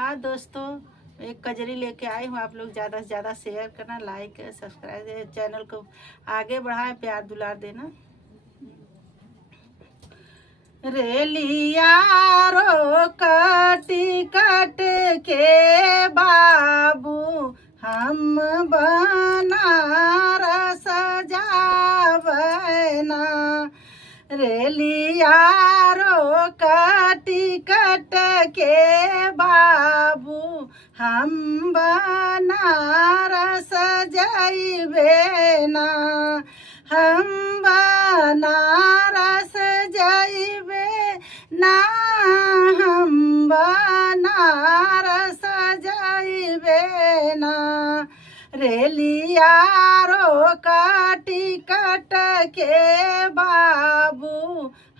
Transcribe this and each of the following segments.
हाँ दोस्तों, एक कजरी लेके आई हूँ। आप लोग ज़्यादा से ज़्यादा शेयर करना, लाइक सब्सक्राइब, चैनल को आगे बढ़ाए, प्यार दुलार देना। रेलिया रो कटी कट के बाबू हम बनारस जावना। रेलिया रो कटी कट के बाबू हम बनारस जइबे ना। हम बनारस जइबे ना। हम बनारस जइबे ना। रेलिया रो कटी कट के बाबू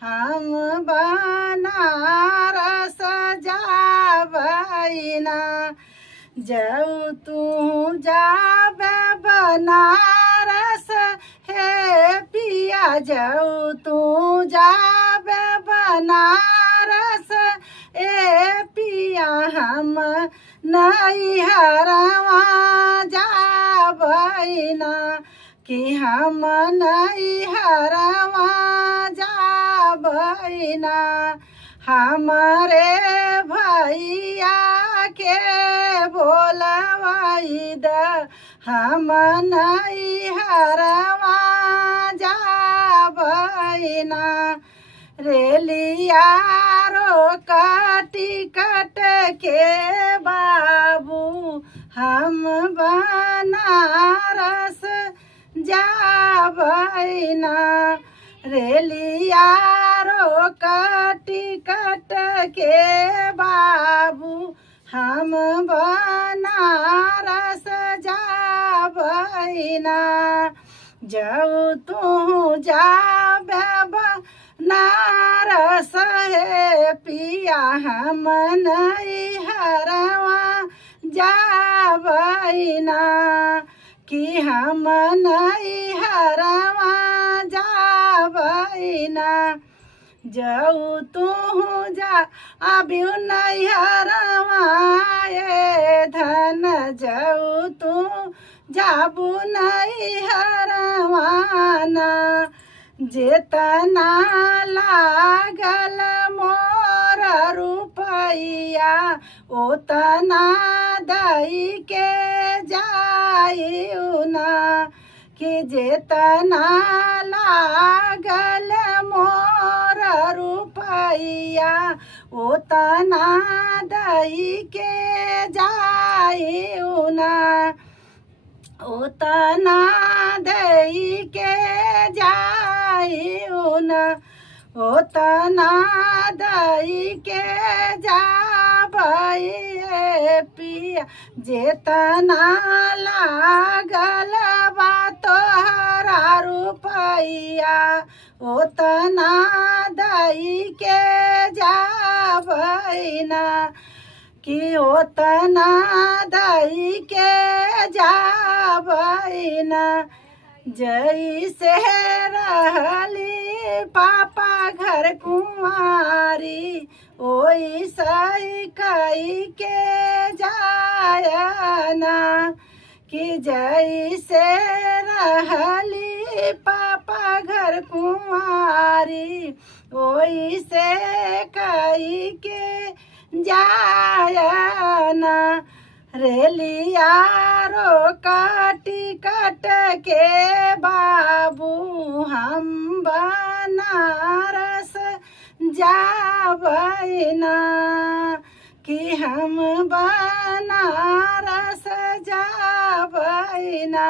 हम बनारस जाबैना। जाऊ तू जाबे बनारस हे पिया, जाऊ तू जाबे बनारस ए पिया। हम नैहरवा जाबैना कि हम नैहरवा जाबैना। हमारे भैया के बोलवाई द, हम नैहरवा जाबैना। रेलिया रो कटी कट के बाबू हम बनारस जाबैना। रेलिया रो कटी कट के बाबू हम बनारस जाबैना। जाऊ तू जाबे बनारस हे पिया, हम नैहरवा जाबैना कि हम नैहरवा जाबैना। जाऊ तू जा अभी नैहरवा ये धन, जाऊ तू जाबू नैहरवा ना। जेतना लागल मोर रुपैया ओतना दई के जाइउ ना। कि जेतना लागल मोर रुपैया ओतना दई के जाइउ ना। ओतना दई के जाइउ ना। ओतना दई के जाबै पिया। जेतना लागल बा तोहरा रुपैया ओतना दई के जाबैना। कि ओतना दई के जाबैना। जैसे रहली पापा घर कुंवारी ओइसई कई के जायना। कि जैसे रहली पापा घर कुंवारी ओइसे कई के जायना। रेलिया रो कटी कट के बाबू हम बनारस जाबैना। कि हम बनारस जाबैना।